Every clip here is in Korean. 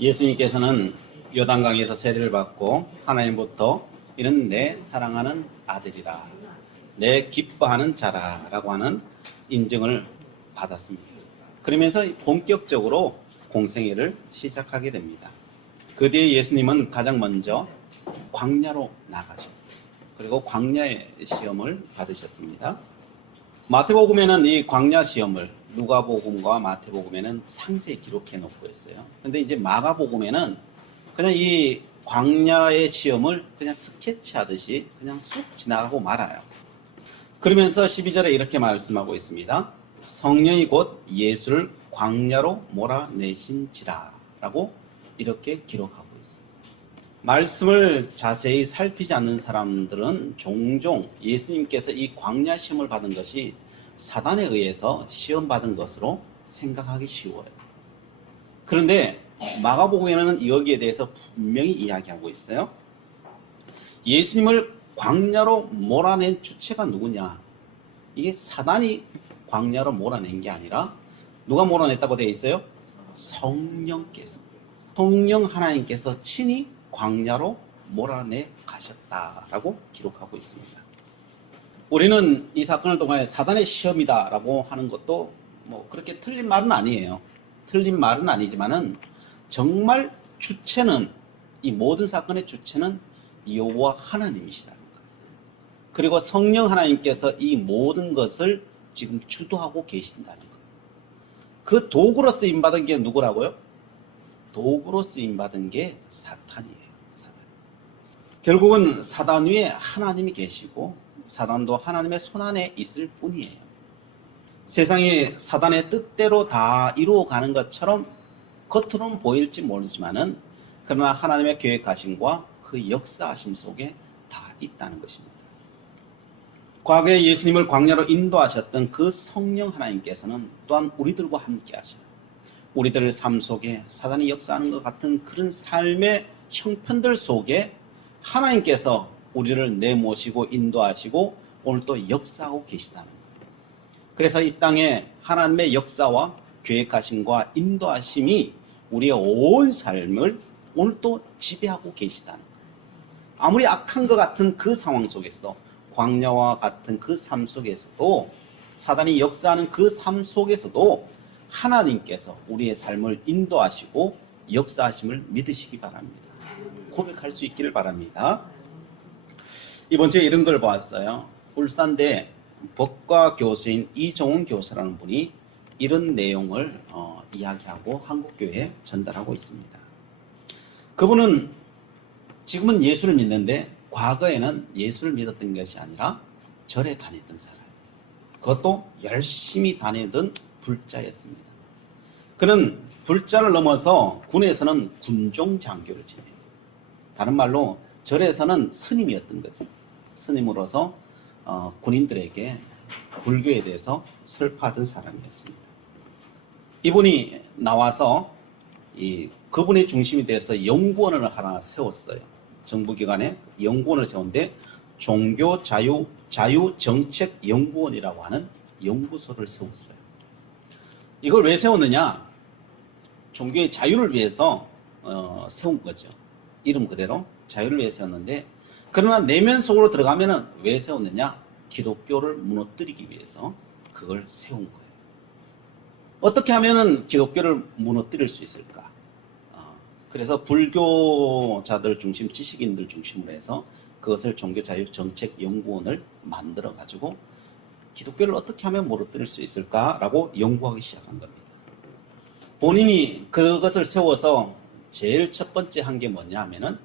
예수님께서는 요단강에서 세례를 받고 하나님부터 이는 내 사랑하는 아들이라, 내 기뻐하는 자라 라고 하는 인정을 받았습니다. 그러면서 본격적으로 공생애를 시작하게 됩니다. 그 뒤에 예수님은 가장 먼저 광야로 나가셨어요. 그리고 광야의 시험을 받으셨습니다. 마태복음에는 이 광야 시험을 누가복음과 마태복음에는 상세히 기록해 놓고 있어요. 근데 이제 마가복음에는 그냥 이 광야의 시험을 그냥 스케치하듯이 그냥 쑥 지나가고 말아요. 그러면서 12절에 이렇게 말씀하고 있습니다. 성령이 곧 예수를 광야로 몰아내신지라 라고 이렇게 기록하고 있습니다. 말씀을 자세히 살피지 않는 사람들은 종종 예수님께서 이 광야 시험을 받은 것이 사단에 의해서 시험받은 것으로 생각하기 쉬워요. 그런데 마가복음에는 여기에 대해서 분명히 이야기하고 있어요. 예수님을 광야로 몰아낸 주체가 누구냐? 이게 사단이 광야로 몰아낸 게 아니라 누가 몰아냈다고 되어 있어요? 성령께서. 성령 하나님께서 친히 광야로 몰아내 가셨다라고 기록하고 있습니다. 우리는 이 사건을 통해 사단의 시험이다라고 하는 것도 뭐 그렇게 틀린 말은 아니에요. 틀린 말은 아니지만은 정말 주체는, 이 모든 사건의 주체는 여호와 하나님이시다는 거예요. 그리고 성령 하나님께서 이 모든 것을 지금 주도하고 계신다는 거예요. 그 도구로 쓰임받은 게 누구라고요? 도구로 쓰임받은 게 사탄이에요. 사단. 결국은 사단 위에 하나님이 계시고 사단도 하나님의 손안에 있을 뿐이에요. 세상이 사단의 뜻대로 다 이루어가는 것처럼 겉으로는 보일지 모르지만은 그러나 하나님의 계획하심과 그 역사하심 속에 다 있다는 것입니다. 과거에 예수님을 광야로 인도하셨던 그 성령 하나님께서는 또한 우리들과 함께 하셔요. 우리들의 삶 속에 사단이 역사하는 것 같은 그런 삶의 형편들 속에 하나님께서 우리를 내모시고 인도하시고 오늘 또 역사하고 계시다는 거예요. 그래서 이 땅에 하나님의 역사와 계획하심과 인도하심이 우리의 온 삶을 오늘 또 지배하고 계시다는 거예요. 아무리 악한 것 같은 그 상황 속에서도, 광야와 같은 그 삶 속에서도, 사단이 역사하는 그 삶 속에서도 하나님께서 우리의 삶을 인도하시고 역사하심을 믿으시기 바랍니다. 고백할 수 있기를 바랍니다. 이번 주에 이런 걸 보았어요. 울산대 법과 교수인 이종훈 교수라는 분이 이런 내용을 이야기하고 한국교회에 전달하고 있습니다. 그분은 지금은 예수를 믿는데 과거에는 예수를 믿었던 것이 아니라 절에 다니던 사람, 그것도 열심히 다니던 불자였습니다. 그는 불자를 넘어서 군에서는 군종장교를 지내요. 다른 말로 절에서는 스님이었던 거죠. 스님으로서 군인들에게 불교에 대해서 설파하던 사람이었습니다. 이분이 나와서 그분의 중심이 돼서 연구원을 하나 세웠어요. 정부기관에 연구원을 세웠는데 종교자유정책연구원이라고 하는 연구소를 세웠어요. 이걸 왜 세웠느냐? 종교의 자유를 위해서 세운 거죠. 이름 그대로 자유를 위해 세웠는데, 그러나 내면 속으로 들어가면은 왜 세웠느냐? 기독교를 무너뜨리기 위해서 그걸 세운 거예요. 어떻게 하면은 기독교를 무너뜨릴 수 있을까? 그래서 불교자들 중심, 지식인들 중심으로 해서 그것을 종교자유정책연구원을 만들어 가지고 기독교를 어떻게 하면 무너뜨릴 수 있을까라고 연구하기 시작한 겁니다. 본인이 그것을 세워서 제일 첫 번째 한 게 뭐냐 하면은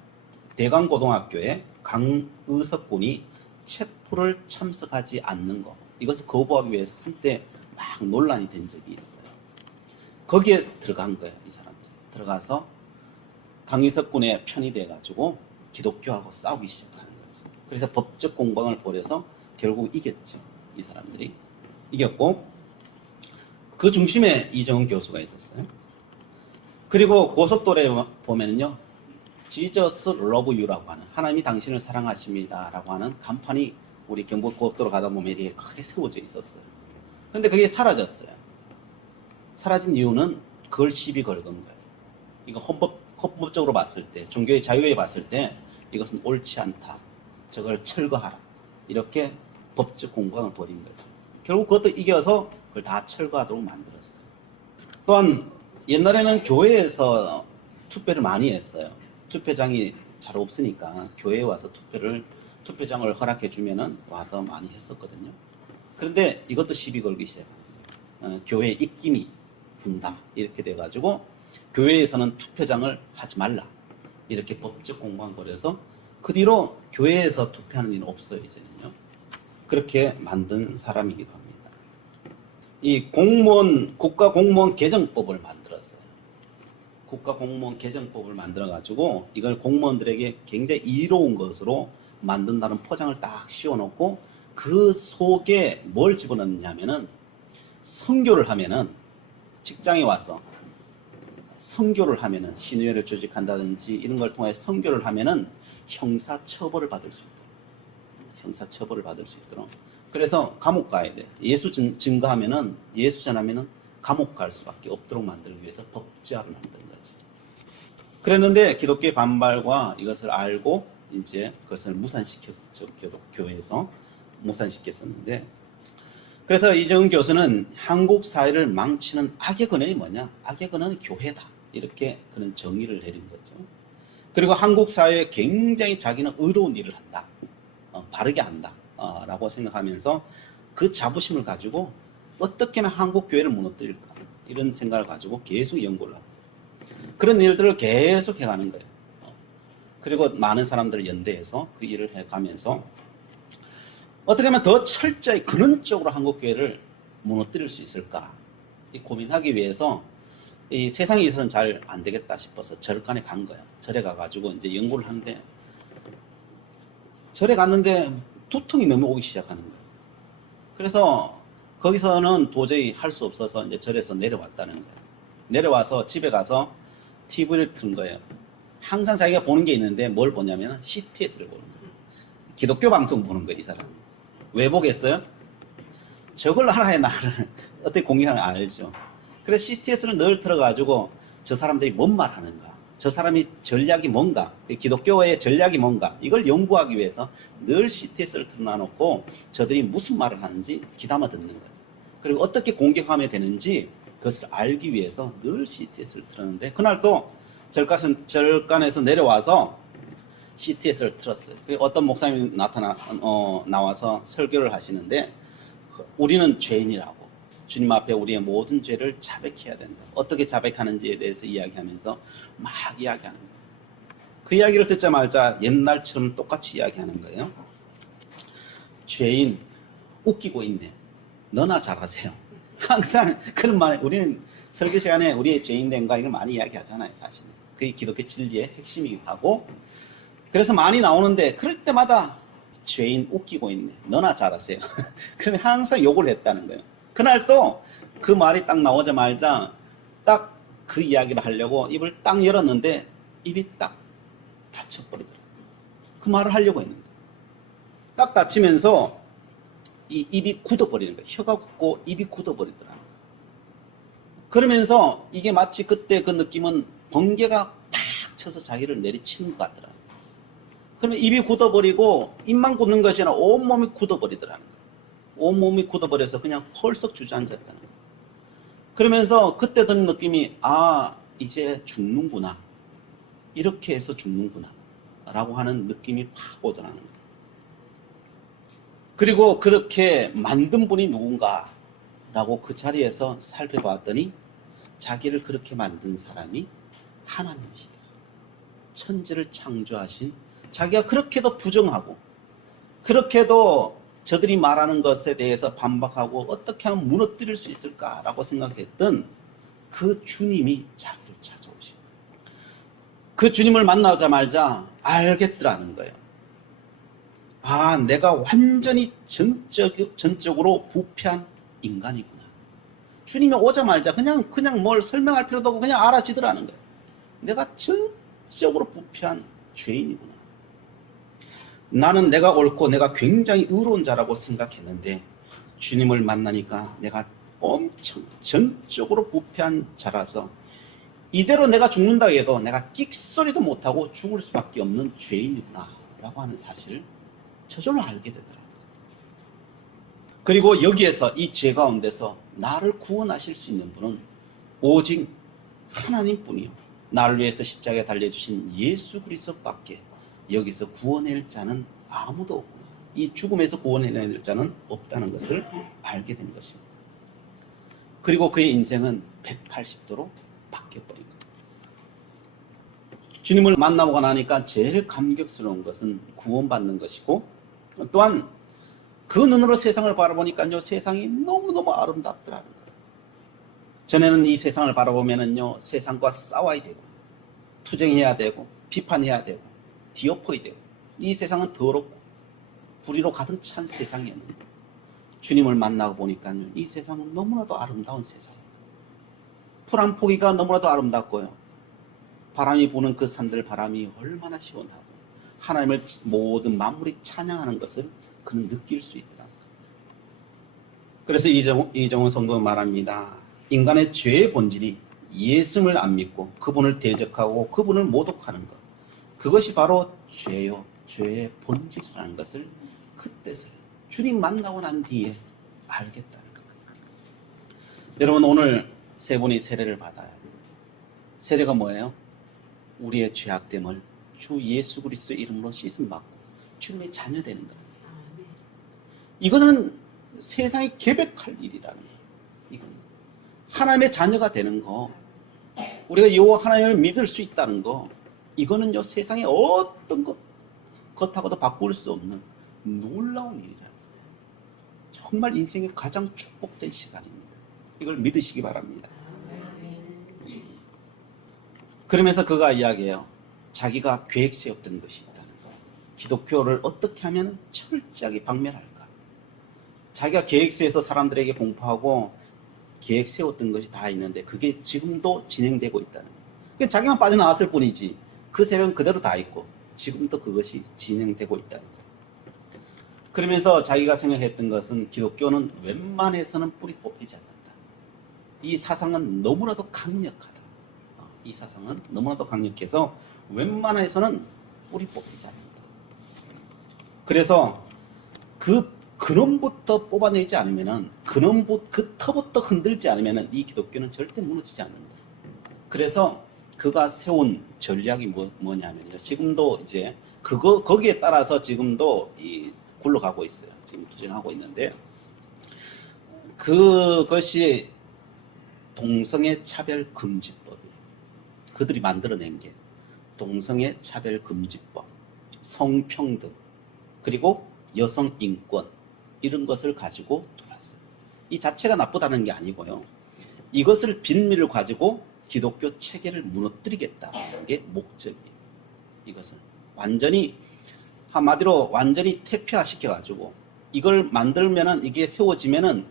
대강고등학교에 강의석 군이 체포를 참석하지 않는 것, 이것을 거부하기 위해서 한때 막 논란이 된 적이 있어요. 거기에 들어간 거예요. 이 사람들 들어가서 강의석 군의 편이 돼가지고 기독교하고 싸우기 시작하는 거죠. 그래서 법적 공방을 벌여서 결국 이겼죠. 이 사람들이 이겼고, 그 중심에 이정훈 교수가 있었어요. 그리고 고속도로에 보면은요, Jesus love you라고 하는, 하나님이 당신을 사랑하십니다 라고 하는 간판이 우리 경부고속도로 가다 보면 이렇게 크게 세워져 있었어요. 근데 그게 사라졌어요. 사라진 이유는 그걸 시비 걸건 거예요. 이거 헌법 헌법적으로 봤을 때, 종교의 자유에 봤을 때 이것은 옳지 않다. 저걸 철거하라. 이렇게 법적 공방을 벌인 거죠. 결국 그것도 이겨서 그걸 다 철거하도록 만들었어요. 또한 옛날에는 교회에서 투표를 많이 했어요. 투표장이 잘 없으니까 교회에 와서 투표장을 허락해 주면은 와서 많이 했었거든요. 그런데 이것도 시비 걸기 시작합니다. 교회의 입김이 분다 이렇게 돼가지고 교회에서는 투표장을 하지 말라 이렇게 법적 공방을 벌여서 그 뒤로 교회에서 투표하는 일은 없어요. 이제는요. 그렇게 만든 사람이기도 합니다. 이 국가공무원 개정법을 만들었어요. 국가공무원 개정법을 만들어가지고 이걸 공무원들에게 굉장히 이로운 것으로 만든다는 포장을 딱 씌워놓고 그 속에 뭘 집어넣느냐면은 선교를 하면은 직장에 와서 선교를 하면은 신의회를 조직한다든지 이런 걸 통해 선교를 하면은 형사처벌을 받을 수 있도록 형사처벌을 받을 수 있도록 그래서 감옥 가야 돼. 예수 증거하면은 예수 전하면은 감옥 갈 수밖에 없도록 만들기 위해서 법제화를 만든 거지. 그랬는데 기독교의 반발과 이것을 알고 이제 그것을 무산시켰죠. 교회에서 무산시켰었는데 그래서 이정은 교수는 한국 사회를 망치는 악의 근원이 뭐냐? 악의 근원은 교회다. 이렇게 그런 정의를 내린 거죠. 그리고 한국 사회에 굉장히 자기는 의로운 일을 한다. 바르게 한다. 라고 생각하면서 그 자부심을 가지고 어떻게 하면 한국 교회를 무너뜨릴까? 이런 생각을 가지고 계속 연구를 합니다. 그런 일들을 계속 해가는 거예요. 그리고 많은 사람들을 연대해서 그 일을 해가면서 어떻게 하면 더 철저히 근원적으로 한국교회를 무너뜨릴 수 있을까? 이 고민하기 위해서 이 세상에 있어서는 잘 안 되겠다 싶어서 절간에 간 거예요. 절에 가가지고 이제 연구를 하는데 절에 갔는데 두통이 너무 오기 시작하는 거예요. 그래서 거기서는 도저히 할 수 없어서 이제 절에서 내려왔다는 거예요. 내려와서 집에 가서 TV를 튼 거예요. 항상 자기가 보는 게 있는데 뭘 보냐면 CTS를 보는 거예요. 기독교 방송 보는 거예요, 이 사람. 왜 보겠어요? 저걸 알아야 나를 어떻게 공격하는지 알죠. 그래서 CTS를 늘 틀어가지고 저 사람들이 뭔 말 하는가, 저 사람이 전략이 뭔가, 기독교의 전략이 뭔가 이걸 연구하기 위해서 늘 CTS를 틀어놔놓고 저들이 무슨 말을 하는지 귀담아 듣는 거죠. 그리고 어떻게 공격하면 되는지 그것을 알기 위해서 늘 CTS를 틀었는데 그날 또 절간에서 내려와서 CTS를 틀었어요. 어떤 목사님이 나와서 설교를 하시는데 우리는 죄인이라고 주님 앞에 우리의 모든 죄를 자백해야 된다. 어떻게 자백하는지에 대해서 이야기하면서 막 이야기하는 거예요. 그 이야기를 듣자마자 옛날처럼 똑같이 이야기하는 거예요. 죄인 웃기고 있네. 너나 잘하세요. 항상 그런 말, 우리는 설교 시간에 우리의 죄인됨과 이걸 많이 이야기하잖아요, 사실. 그게 기독교 진리의 핵심이기도 하고, 그래서 많이 나오는데, 그럴 때마다 죄인 웃기고 있네. 너나 잘하세요. 그러면 항상 욕을 했다는 거예요. 그날 또 그 말이 딱 나오자마자 딱 그 이야기를 하려고 입을 딱 열었는데, 입이 딱 닫혀버리더라고요. 그 말을 하려고 했는데. 딱 닫히면서 이 입이 굳어버리는 거예요. 혀가 굳고 입이 굳어버리더라고요. 그러면서 이게 마치 그때 그 느낌은 번개가 팍 쳐서 자기를 내리치는 것 같더라고요. 그러면 입이 굳어버리고 입만 굳는 것이 아니라 온몸이 굳어버리더라는 거예요. 온몸이 굳어버려서 그냥 펄썩 주저앉았다는 거예요. 그러면서 그때 드는 느낌이 이제 죽는구나. 이렇게 해서 죽는구나. 라고 하는 느낌이 팍 오더라는 거예요. 그리고 그렇게 만든 분이 누군가 라고 그 자리에서 살펴봤더니 자기를 그렇게 만든 사람이 하나님이시다. 천지를 창조하신 자기가 그렇게도 부정하고 그렇게도 저들이 말하는 것에 대해서 반박하고 어떻게 하면 무너뜨릴 수 있을까라고 생각했던 그 주님이 자기를 찾아오신 거예요. 그 주님을 만나자마자 알겠더라는 거예요. 내가 완전히 전적으로 부패한 인간이구나. 주님이 오자마자 그냥 뭘 설명할 필요도 없고 그냥 알아지더라는 거예요. 내가 전적으로 부패한 죄인이구나. 나는 내가 옳고 내가 굉장히 의로운 자라고 생각했는데 주님을 만나니까 내가 엄청 전적으로 부패한 자라서 이대로 내가 죽는다 해도 내가 끽소리도 못하고 죽을 수밖에 없는 죄인이구나 라고 하는 사실을 저절로 알게 되더라고요. 그리고 여기에서 이 죄 가운데서 나를 구원하실 수 있는 분은 오직 하나님뿐이요, 나를 위해서 십자가에 달려주신 예수 그리스도밖에 여기서 구원할 자는 아무도 없구나, 이 죽음에서 구원해낼 자는 없다는 것을 알게 된 것입니다. 그리고 그의 인생은 180도로 바뀌어버린 겁니다. 주님을 만나고 나니까 제일 감격스러운 것은 구원받는 것이고, 또한 그 눈으로 세상을 바라보니까요, 세상이 너무너무 아름답더라는 거예요. 전에는 이 세상을 바라보면은요, 세상과 싸워야 되고, 투쟁해야 되고, 비판해야 되고, 뒤엎어야 되고, 이 세상은 더럽고 불의로 가득 찬 세상이었는데, 주님을 만나고 보니까요, 이 세상은 너무나도 아름다운 세상이에요. 풀 한 포기가 너무나도 아름답고요, 바람이 부는 그 산들 바람이 얼마나 시원하고, 하나님을 모든 만물이 찬양하는 것을 그는 느낄 수 있더라. 그래서 이정훈 성도는 말합니다. 인간의 죄의 본질이 예수님을 안 믿고 그분을 대적하고 그분을 모독하는 것, 그것이 바로 죄요, 죄의 본질이라는 것을 그때서야 주님 만나고 난 뒤에 알겠다는 겁니다. 여러분, 오늘 세 분이 세례를 받아요. 세례가 뭐예요? 우리의 죄악됨을 주 예수 그리스도의 이름으로 씻음받고 주님의 자녀 되는 거예요. 이거는 세상이 계획할 일이라는 거예요. 이건 하나님의 자녀가 되는 거, 우리가 여호와 하나님을 믿을 수 있다는 거, 이거는요, 세상의 어떤 것하고도 바꿀 수 없는 놀라운 일이라는 거예요. 정말 인생의 가장 축복된 시간입니다. 이걸 믿으시기 바랍니다. 그러면서 그가 이야기해요. 자기가 계획 세웠던 것이 있다는 거. 기독교를 어떻게 하면 철저하게 박멸할까? 자기가 계획 세워서 사람들에게 공포하고 계획 세웠던 것이 다 있는데 그게 지금도 진행되고 있다는 거예요. 자기만 빠져나왔을 뿐이지 그 세력은 그대로 다 있고 지금도 그것이 진행되고 있다는 거예요. 그러면서 자기가 생각했던 것은 기독교는 웬만해서는 뿌리 뽑히지 않는다. 이 사상은 너무나도 강력하다. 이 사상은 너무나도 강력해서 웬만해서는 뿌리 뽑히지 않는다. 그래서 그 근원부터 뽑아내지 않으면은, 그 터부터 흔들지 않으면은 이 기독교는 절대 무너지지 않는다. 그래서 그가 세운 전략이 뭐냐면요, 지금도 이제 거기에 따라서 지금도 굴러가고 있어요. 지금 투쟁하고 있는데, 그것이 동성애 차별 금지법이에요. 그들이 만들어낸 게 동성애 차별 금지법, 성평등, 그리고 여성 인권, 이런 것을 가지고 돌았어요. 이 자체가 나쁘다는 게 아니고요, 이것을 빌미를 가지고 기독교 체계를 무너뜨리겠다는 게 목적이에요. 이것은 완전히, 한마디로 완전히 퇴폐화시켜가지고, 이걸 만들면은, 이게 세워지면은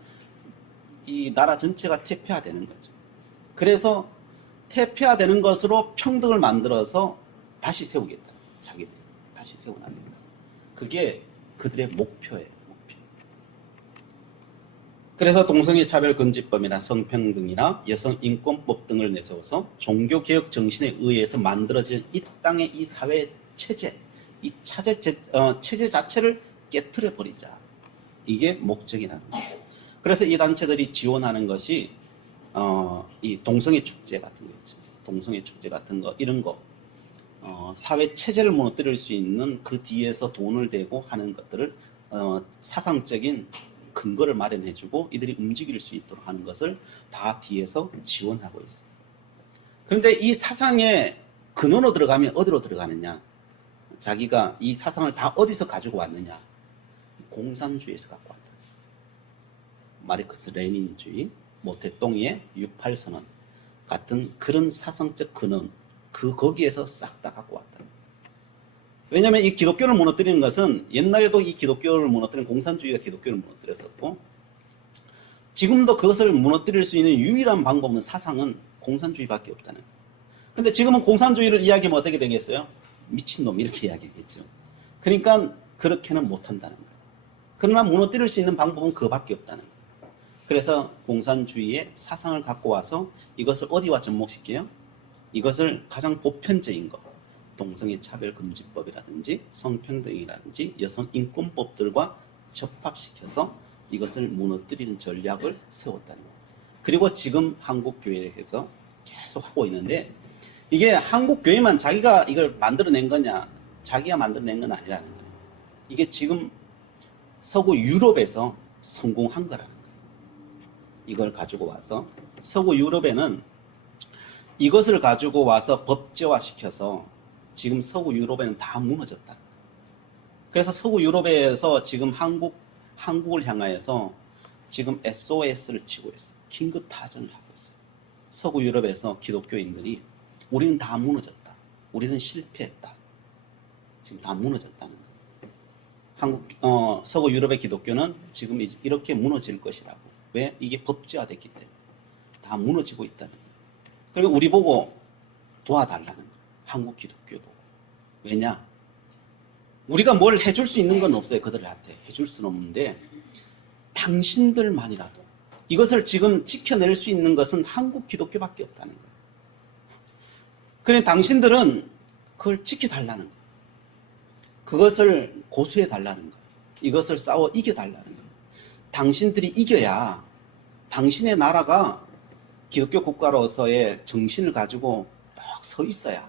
이 나라 전체가 퇴폐화되는 거죠. 그래서 퇴폐화되는 것으로 평등을 만들어서 다시 세우겠다. 자기들 다시 세워나겠다. 그게 그들의 목표예요. 그래서 동성애 차별 금지법이나 성평등이나 여성 인권법 등을 내세워서 종교개혁 정신에 의해서 만들어진 이 땅의 이 사회 체제, 이 체제 자체를 깨트려 버리자. 이게 목적이라는 거예요. 그래서 이 단체들이 지원하는 것이 이 동성애 축제 같은 거 있죠. 동성애 축제 같은 거, 이런 거, 사회 체제를 무너뜨릴 수 있는 그 뒤에서 돈을 대고 하는 것들을 사상적인 근거를 마련해주고 이들이 움직일 수 있도록 하는 것을 다 뒤에서 지원하고 있어요. 그런데 이 사상의 근원으로 들어가면 어디로 들어가느냐? 자기가 이 사상을 다 어디서 가지고 왔느냐? 공산주의에서 갖고 왔다. 마르크스 레닌주의, 모태똥이의 68선언 같은 그런 사상적 근원, 거기에서 싹 다 갖고 왔다. 왜냐하면 이 기독교를 무너뜨리는 것은 옛날에도 이 기독교를 무너뜨린 공산주의가 기독교를 무너뜨렸었고, 지금도 그것을 무너뜨릴 수 있는 유일한 방법은 사상은 공산주의밖에 없다는 거예요. 근데 지금은 공산주의를 이야기하면 어떻게 되겠어요? 미친놈, 이렇게 이야기하겠죠. 그러니까 그렇게는 못한다는 거예요. 그러나 무너뜨릴 수 있는 방법은 그거밖에 없다는 거예요. 그래서 공산주의의 사상을 갖고 와서 이것을 어디와 접목시켜요? 이것을 가장 보편적인 것, 동성애 차별금지법이라든지 성평등이라든지 여성인권법들과 접합시켜서 이것을 무너뜨리는 전략을 세웠다는 것. 그리고 지금 한국교회에서 계속 하고 있는데, 이게 한국교회만 자기가 이걸 만들어낸 거냐, 자기가 만들어낸 건 아니라는 거예요. 이게 지금 서구 유럽에서 성공한 거라는 거예요. 이걸 가지고 와서 서구 유럽에는 이것을 가지고 와서 법제화시켜서 지금 서구 유럽에는 다 무너졌다. 그래서 서구 유럽에서 지금 한국을 향하여서 지금 SOS를 치고 있어요. 긴급 타전을 하고 있어요. 서구 유럽에서 기독교인들이 우리는 다 무너졌다. 우리는 실패했다. 지금 다 무너졌다는 거예요. 서구 유럽의 기독교는 지금 이렇게 무너질 것이라고. 왜? 이게 법제화됐기 때문에. 다 무너지고 있다는 거예요. 그리고 우리 보고 도와달라는 거예요. 한국 기독교 보고. 왜냐? 우리가 뭘 해줄 수 있는 건 없어요. 그들한테 해줄 수는 없는데, 당신들만이라도 이것을 지금 지켜낼 수 있는 것은 한국 기독교밖에 없다는 거예요. 그래, 당신들은 그걸 지켜달라는 거예요. 그것을 고수해달라는 거예요. 이것을 싸워 이겨달라는 거예요. 당신들이 이겨야 당신의 나라가 기독교 국가로서의 정신을 가지고 딱 서 있어야,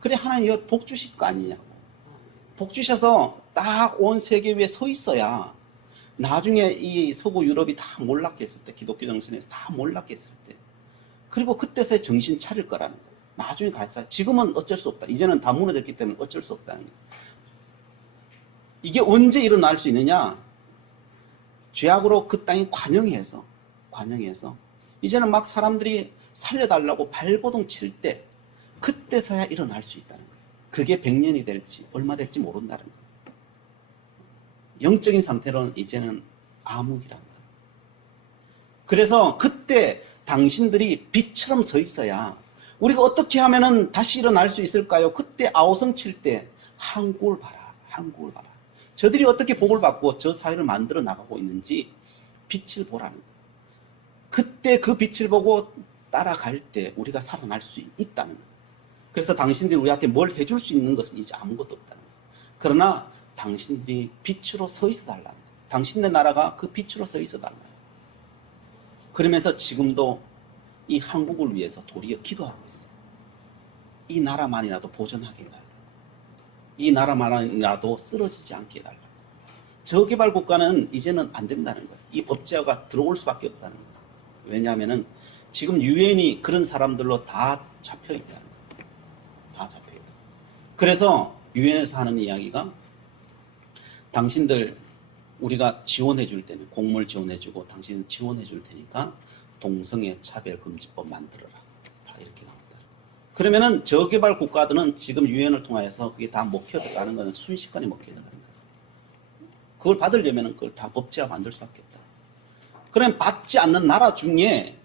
그래 하나님이 복 주실 거 아니냐고. 복 주셔서 딱 온 세계 위에 서 있어야 나중에 이 서구 유럽이 다 몰락했을 때, 기독교 정신에서 다 몰락했을 때, 그리고 그때서야 정신 차릴 거라는 거예요. 나중에 가서. 지금은 어쩔 수 없다. 이제는 다 무너졌기 때문에 어쩔 수 없다는 거예요. 이게 언제 일어날 수 있느냐? 죄악으로 그 땅이 관영해서 이제는 막 사람들이 살려달라고 발버둥 칠 때, 그때서야 일어날 수 있다는 거예요. 그게 100년이 될지 얼마 될지 모른다는 거예요. 영적인 상태로는 이제는 암흑이라는 거예요. 그래서 그때 당신들이 빛처럼 서 있어야, 우리가 어떻게 하면은 다시 일어날 수 있을까요? 그때 아우성 칠 때 한국을 봐라. 한국을 봐라. 저들이 어떻게 복을 받고 저 사회를 만들어 나가고 있는지 빛을 보라는 거예요. 그때 그 빛을 보고 따라갈 때 우리가 살아날 수 있다는 거예요. 그래서 당신들이 우리한테 뭘 해줄 수 있는 것은 이제 아무것도 없다는 거예요. 그러나 당신들이 빛으로 서 있어 달라는 거예요. 당신네 나라가 그 빛으로 서 있어 달라는 거예요. 그러면서 지금도 이 한국을 위해서 도리어 기도하고 있어요. 이 나라만이라도 보존하게 해달라고. 이 나라만이라도 쓰러지지 않게 해달라고. 저개발 국가는 이제는 안 된다는 거예요. 이 법제화가 들어올 수밖에 없다는 거예요. 왜냐하면은 지금 유엔이 그런 사람들로 다 잡혀 있다는 거예요. 다 잡혀 있다. 그래서 유엔에서 하는 이야기가, 당신들 우리가 지원해 줄 때는 곡물 지원해 주고 당신은 지원해 줄 테니까 동성애 차별금지법 만들어라. 다 이렇게 나온다. 그러면은 저개발 국가들은 지금 유엔을 통해서 그게 다 먹혀 들어가는 거는 순식간에 먹혀 들어간다. 그걸 받으려면 그걸 다 법제화 만들 수밖에 없다. 그럼 받지 않는 나라 중에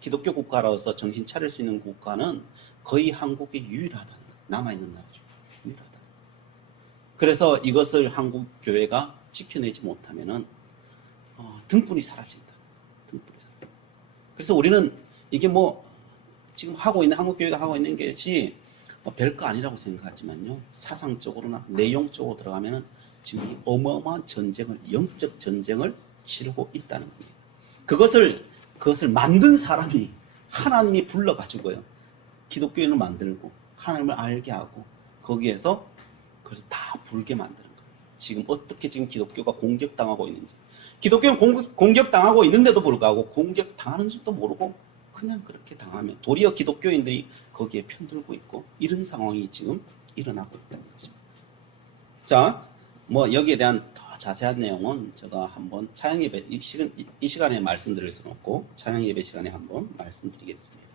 기독교 국가로서 정신 차릴 수 있는 국가는 거의 한국이 유일하다는 거예요. 남아있는 나라 중에 유일하다. 그래서 이것을 한국 교회가 지켜내지 못하면은 등불이 사라진다. 등불이 사라진다. 그래서 우리는 이게 뭐 지금 하고 있는, 한국 교회가 하고 있는 것이 별거 아니라고 생각하지만요, 사상적으로나 내용적으로 들어가면은 지금 이 어마어마한 전쟁을, 영적 전쟁을 치르고 있다는 겁니다. 그것을 만든 사람이 하나님이 불러가지고요, 기독교인을 만들고 하나님을 알게 하고 거기에서 그래서 다 불게 만드는 거예요. 지금 어떻게 지금 기독교가 공격당하고 있는지. 기독교는 공격당하고 있는데도 불구하고 공격당하는 줄도 모르고 그냥 그렇게 당하면 도리어 기독교인들이 거기에 편들고 있고, 이런 상황이 지금 일어나고 있다는 것입니다. 자, 뭐 여기에 대한 더 자세한 내용은 제가 한번 차양예배, 이 시간에 말씀드릴 수는 없고 차양예배 시간에 한번 말씀드리겠습니다.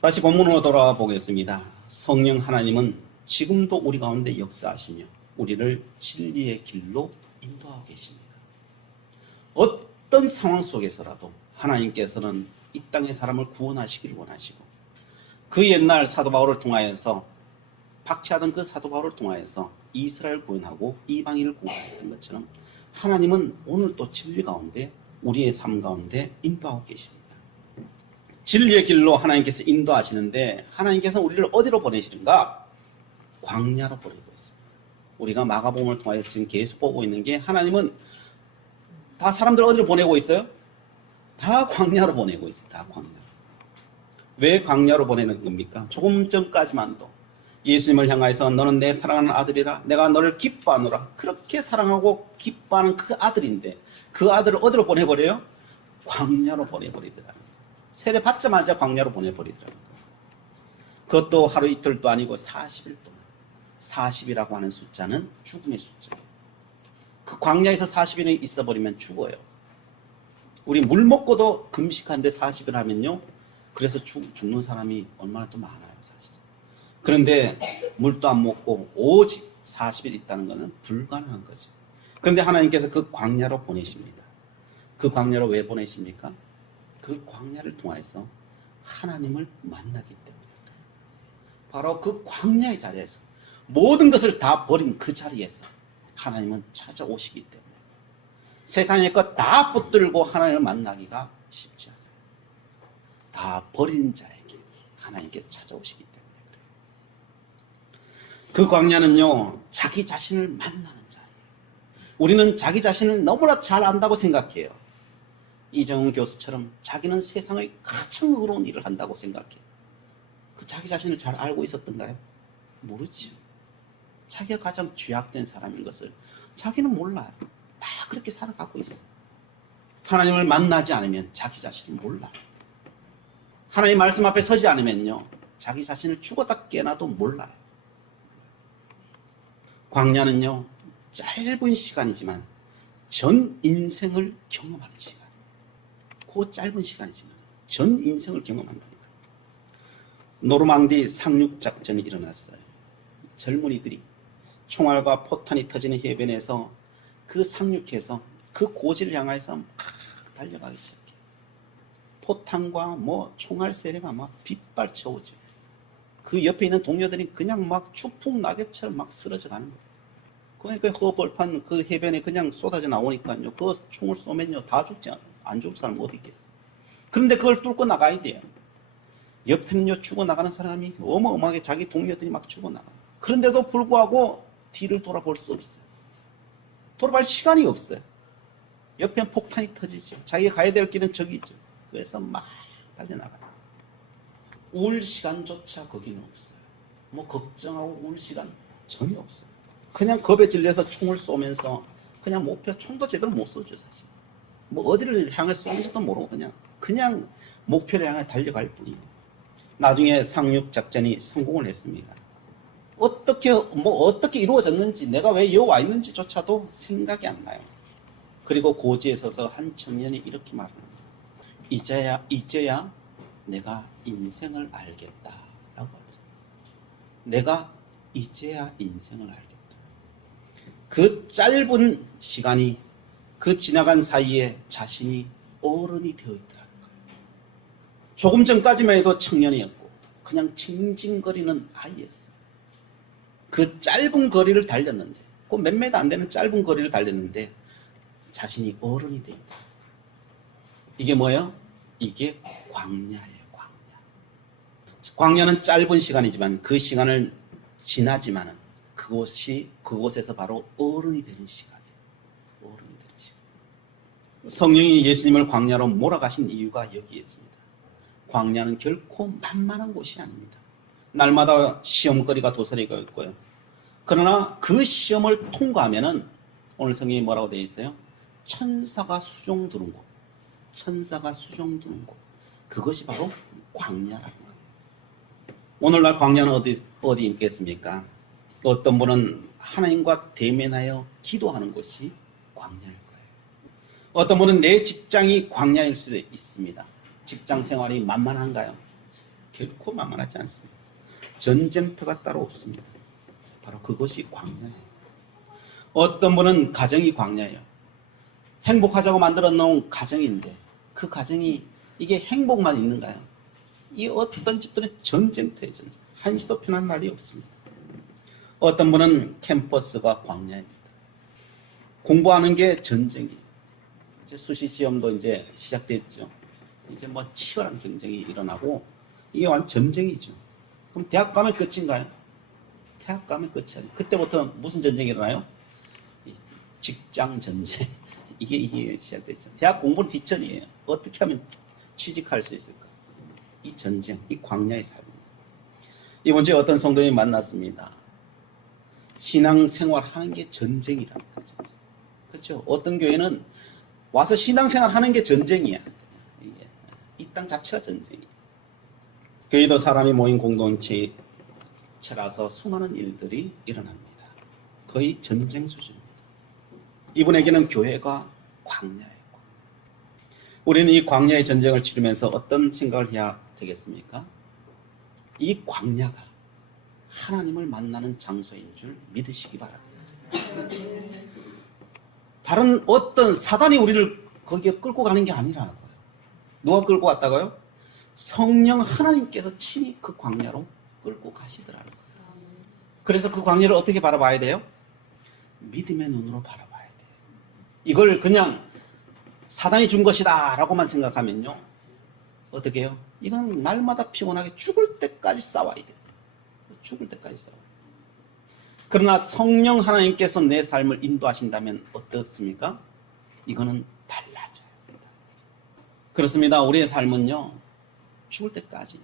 다시 본문으로 돌아와 보겠습니다. 성령 하나님은 지금도 우리 가운데 역사하시며 우리를 진리의 길로 인도하고 계십니다. 어떤 상황 속에서라도 하나님께서는 이 땅의 사람을 구원하시기를 원하시고, 그 옛날 사도 바울을 통하여서, 박해하던 그 사도 바울을 통하여서 이스라엘 구원하고 이방인을 구원했던 것처럼 하나님은 오늘도 진리 가운데 우리의 삶 가운데 인도하고 계십니다. 진리의 길로 하나님께서 인도하시는데 하나님께서 우리를 어디로 보내시는가? 광야로 보내고 있습니다. 우리가 마가복음을 통하여 지금 계속 보고 있는 게 하나님은 다 사람들 어디로 보내고 있어요? 다 광야로 보내고 있어요. 다 광야. 왜 광야로 보내는 겁니까? 조금 전까지만도 예수님을 향하여서 너는 내 사랑하는 아들이라 내가 너를 기뻐하노라 그렇게 사랑하고 기뻐하는 그 아들인데 그 아들을 어디로 보내버려요? 광야로 보내버리더라고요. 세례 받자마자 광야로 보내버리더라고요. 그것도 하루 이틀도 아니고 40일 동안. 40이라고 하는 숫자는 죽음의 숫자. 그 광야에서 40일이 있어버리면 죽어요. 우리 물 먹고도 금식하는데 40일 하면요. 그래서 죽는 사람이 얼마나 또 많아요, 사실. 그런데 물도 안 먹고 오직 40일 있다는 것은 불가능한 거죠. 그런데 하나님께서 그 광야로 보내십니다. 그 광야로 왜 보내십니까? 그 광야를 통해서 하나님을 만나기 때문에. 바로 그 광야의 자리에서 모든 것을 다 버린 그 자리에서 하나님은 찾아오시기 때문에. 세상의 것 다 붙들고 하나님을 만나기가 쉽지 않아요. 다 버린 자에게 하나님께서 찾아오시기 때문에 그래요. 그 광야는요, 자기 자신을 만나는 자리예요. 우리는 자기 자신을 너무나 잘 안다고 생각해요. 이정훈 교수처럼 자기는 세상의 가장 의로운 일을 한다고 생각해요. 그 자기 자신을 잘 알고 있었던가요? 모르지요. 자기가 가장 죄악된 사람인 것을 자기는 몰라요. 다 그렇게 살아가고 있어요. 하나님을 만나지 않으면 자기 자신을 몰라요. 하나님 말씀 앞에 서지 않으면요, 자기 자신을 죽었다 깨어나도 몰라요. 광야는요, 짧은 시간이지만 전 인생을 경험하는 시간. 그 짧은 시간이지만 전 인생을 경험한다니까요. 노르망디 상륙작전이 일어났어요. 젊은이들이 총알과 포탄이 터지는 해변에서 그 상륙해서 그 고지를 향해서 막 달려가기 시작해요. 포탄과 뭐 총알 세례가 막 빗발쳐 오죠. 그 옆에 있는 동료들이 그냥 막 추풍 낙엽처럼 막 쓰러져 가는 거예요. 그러니까 허벌판 그 해변에 그냥 쏟아져 나오니까요. 그 총을 쏘면요 다 죽지 않아요. 안 죽을 사람 어디 있겠어. 그런데 그걸 뚫고 나가야 돼요. 옆에는요 죽어나가는 사람이 어마어마하게 자기 동료들이 막 죽어나가요. 그런데도 불구하고 뒤를 돌아볼 수 없어요. 돌아볼 시간이 없어요. 옆에 폭탄이 터지죠. 자기가 가야 될 길은 저기죠. 그래서 막 달려나가요. 울 시간조차 거기는 없어요. 뭐 걱정하고 울 시간 전혀 없어요. 그냥 겁에 질려서 총을 쏘면서 그냥 목표 총도 제대로 못 쏘죠 사실. 뭐 어디를 향해 쏘는지도 모르고 그냥 목표를 향해 달려갈 뿐이에요. 나중에 상륙작전이 성공을 했습니다. 어떻게 이루어졌는지, 내가 왜 여기 와 있는지조차도 생각이 안 나요. 그리고 고지에 서서 한 청년이 이렇게 말합니다. 이제야 내가 인생을 알겠다. 라고 하죠. 내가 이제야 인생을 알겠다. 그 짧은 시간이, 그 지나간 사이에 자신이 어른이 되어 있더라는 거예요. 조금 전까지만 해도 청년이었고, 그냥 징징거리는 아이였어요. 그 짧은 거리를 달렸는데, 그 몇 메터 안 되는 짧은 거리를 달렸는데, 자신이 어른이 돼 있다. 이게 뭐예요? 이게 광야예요, 광야. 광야는 짧은 시간이지만 그 시간을 지나지만은 그곳에서 바로 어른이 되는 시간이에요. 어른이 되는 시간. 성령이 예수님을 광야로 몰아가신 이유가 여기에 있습니다. 광야는 결코 만만한 곳이 아닙니다. 날마다 시험거리가 도사리가 있고요. 그러나 그 시험을 통과하면은 오늘 성경이 뭐라고 되어 있어요? 천사가 수종드는 곳. 천사가 수종드는 곳. 그것이 바로 광야라는 거예요. 오늘날 광야는 어디 있겠습니까? 어떤 분은 하나님과 대면하여 기도하는 곳이 광야일 거예요. 어떤 분은 내 직장이 광야일 수도 있습니다. 직장 생활이 만만한가요? 결코 만만하지 않습니다. 전쟁터가 따로 없습니다. 바로 그것이 광야예요. 어떤 분은 가정이 광야예요. 행복하자고 만들어 놓은 가정인데 그 가정이 이게 행복만 있는가요? 이 어떤 집들은 전쟁터예요. 전쟁. 한시도 편한 날이 없습니다. 어떤 분은 캠퍼스가 광야입니다. 공부하는 게 전쟁이에요. 이제 수시 시험도 이제 시작됐죠. 이제 뭐 치열한 경쟁이 일어나고 이게 완전 전쟁이죠. 그럼 대학 가면 끝인가요? 대학 가면 끝이 아니에요. 그때부터 무슨 전쟁이 일어나요? 직장 전쟁. 이게 시작됐죠. 대학 공부는 뒷전이에요. 어떻게 하면 취직할 수 있을까? 이 전쟁, 이 광야의 삶입니다. 이번 주에 어떤 성도님이 만났습니다. 신앙생활 하는 게 전쟁이라는 거죠. 그렇죠? 어떤 교회는 와서 신앙생활 하는 게 전쟁이야. 이 땅 자체가 전쟁이야. 교회도 사람이 모인 공동체라서 수많은 일들이 일어납니다. 거의 전쟁 수준입니다. 이분에게는 교회가 광야예요. 우리는 이 광야의 전쟁을 치르면서 어떤 생각을 해야 되겠습니까? 이 광야가 하나님을 만나는 장소인 줄 믿으시기 바랍니다. 다른 어떤 사단이 우리를 거기에 끌고 가는 게 아니라는 거예요. 누가 끌고 갔다고요? 성령 하나님께서 친히 그 광야로 끌고 가시더라는 거예요. 그래서 그 광야를 어떻게 바라봐야 돼요? 믿음의 눈으로 바라봐야 돼요. 이걸 그냥 사단이 준 것이다 라고만 생각하면요, 어떻게 해요? 이건 날마다 피곤하게 죽을 때까지 싸워야 돼요. 죽을 때까지 싸워요. 그러나 성령 하나님께서 내 삶을 인도하신다면 어떻습니까? 이거는 달라져요. 그렇습니다. 우리의 삶은요, 죽을 때까지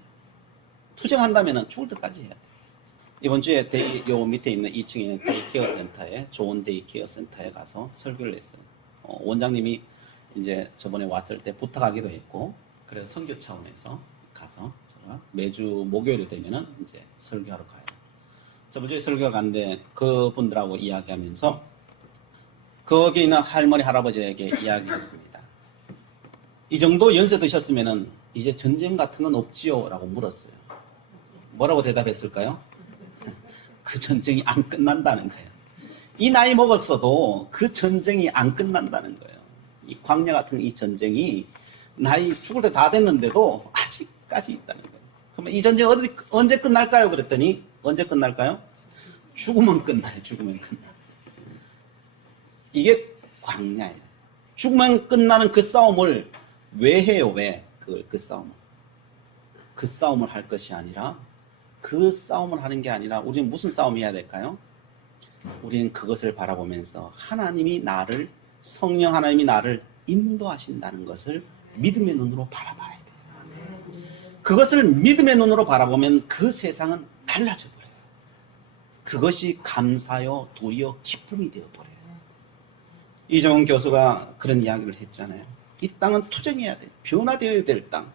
투쟁한다면 죽을 때까지 해야 돼요. 이번 주에 요 밑에 있는 2층에 데이케어 센터에, 좋은 데이케어 센터에 가서 설교를 했어요. 원장님이 이제 저번에 왔을 때 부탁하기도 했고, 그래서 선교 차원에서 가서 제가 매주 목요일이 되면은 이제 설교하러 가요. 저번 주에 설교를 갔는데 그분들하고 이야기하면서 거기 있는 할머니 할아버지에게 이야기했습니다. 이 정도 연세 드셨으면은 이제 전쟁 같은 건 없지요? 라고 물었어요. 뭐라고 대답했을까요? 그 전쟁이 안 끝난다는 거예요. 이 나이 먹었어도 그 전쟁이 안 끝난다는 거예요. 이 광야 같은 이 전쟁이 나이 죽을 때 다 됐는데도 아직까지 있다는 거예요. 그러면 이 전쟁 언제 끝날까요? 그랬더니 언제 끝날까요? 죽으면 끝나요. 죽으면 끝나요. 이게 광야예요. 죽으면 끝나는 그 싸움을 왜 해요? 왜? 그 싸움을. 그 싸움을 할 것이 아니라, 그 싸움을 하는 게 아니라 우리는 무슨 싸움 해야 될까요? 우리는 그것을 바라보면서 성령 하나님이 나를 인도하신다는 것을 믿음의 눈으로 바라봐야 돼요. 그것을 믿음의 눈으로 바라보면 그 세상은 달라져 버려요. 그것이 감사요, 도리요, 기쁨이 되어 버려요. 이정훈 교수가 그런 이야기를 했잖아요. 이 땅은 투쟁해야 돼. 변화되어야 될 땅.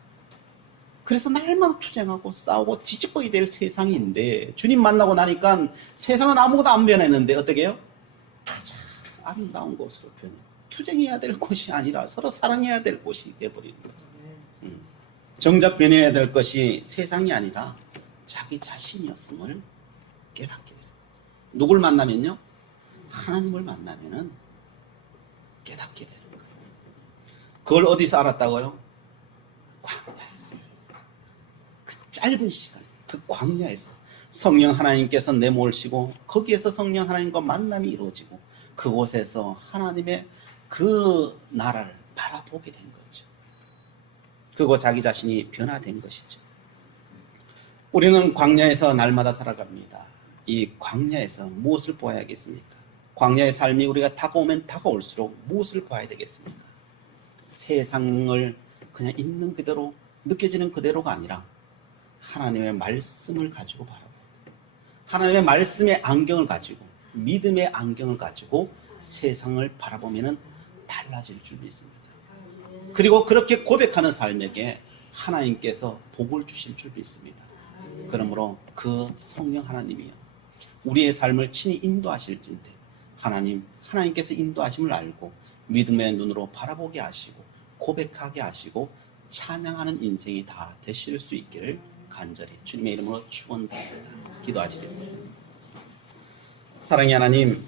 그래서 날마다 투쟁하고 싸우고 뒤집어야 될 세상인데, 주님 만나고 나니까 세상은 아무것도 안 변했는데 어떻게 해요? 가장 아름다운 곳으로 변해요. 투쟁해야 될 곳이 아니라 서로 사랑해야 될 곳이 되어버리는 거죠. 정작 변해야 될 것이 세상이 아니라 자기 자신이었음을 깨닫게 돼요. 누굴 만나면요? 하나님을 만나면은 깨닫게 되는 거예요. 그걸 어디서 알았다고요? 광야에서. 그 짧은 시간, 그 광야에서 성령 하나님께서 내몰시고, 거기에서 성령 하나님과 만남이 이루어지고, 그곳에서 하나님의 그 나라를 바라보게 된 거죠. 그리고 자기 자신이 변화된 것이죠. 우리는 광야에서 날마다 살아갑니다. 이 광야에서 무엇을 보아야겠습니까? 광야의 삶이 우리가 다가오면 다가올수록 무엇을 봐야 되겠습니까? 세상을 그냥 있는 그대로, 느껴지는 그대로가 아니라 하나님의 말씀을 가지고 바라봐요. 하나님의 말씀의 안경을 가지고, 믿음의 안경을 가지고 세상을 바라보면 달라질 줄 믿습니다. 그리고 그렇게 고백하는 삶에게 하나님께서 복을 주실 줄 믿습니다. 그러므로 그 성령 하나님이요, 우리의 삶을 친히 인도하실진데, 하나님께서 인도하심을 알고 믿음의 눈으로 바라보게 하시고 고백하게 하시고 찬양하는 인생이 다 되실 수 있기를 간절히 주님의 이름으로 축원드립니다. 기도하시겠습니다. 사랑의 하나님,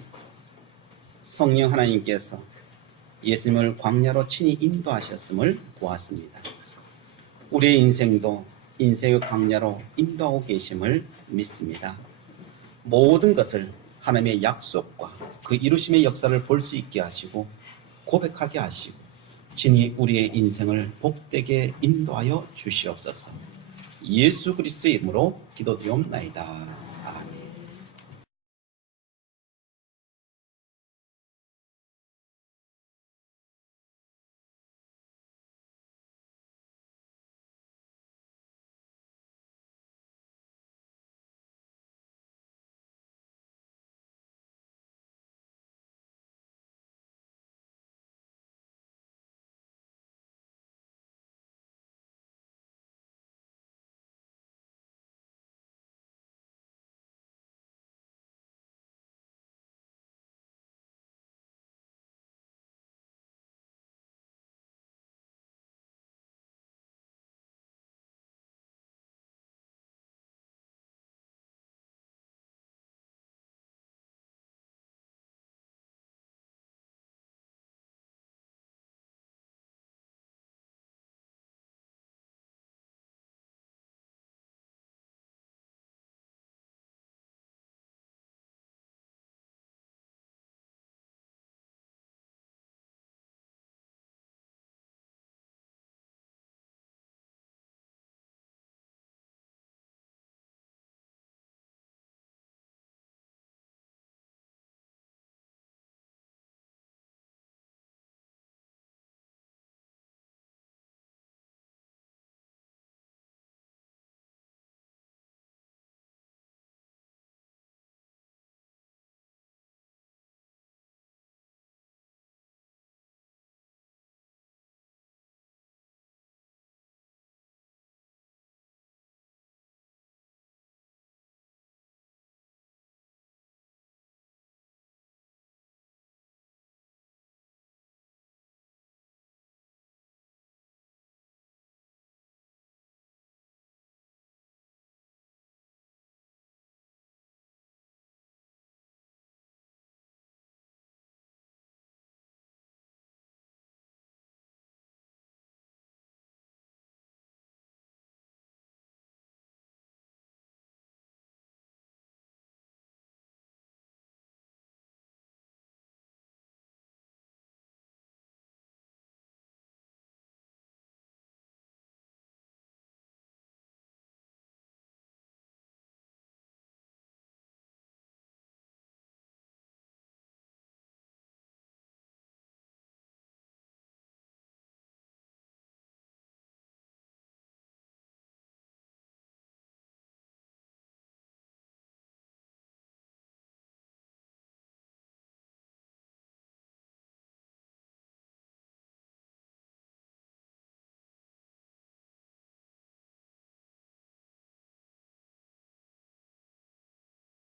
성령 하나님께서 예수님을 광야로 친히 인도하셨음을 보았습니다. 우리의 인생도 인생의 광야로 인도하고 계심을 믿습니다. 모든 것을 하나님의 약속과 그 이루심의 역사를 볼 수 있게 하시고 고백하게 하시고 진이 우리의 인생을 복되게 인도하여 주시옵소서. 예수 그리스도의 이름으로 기도드리옵나이다.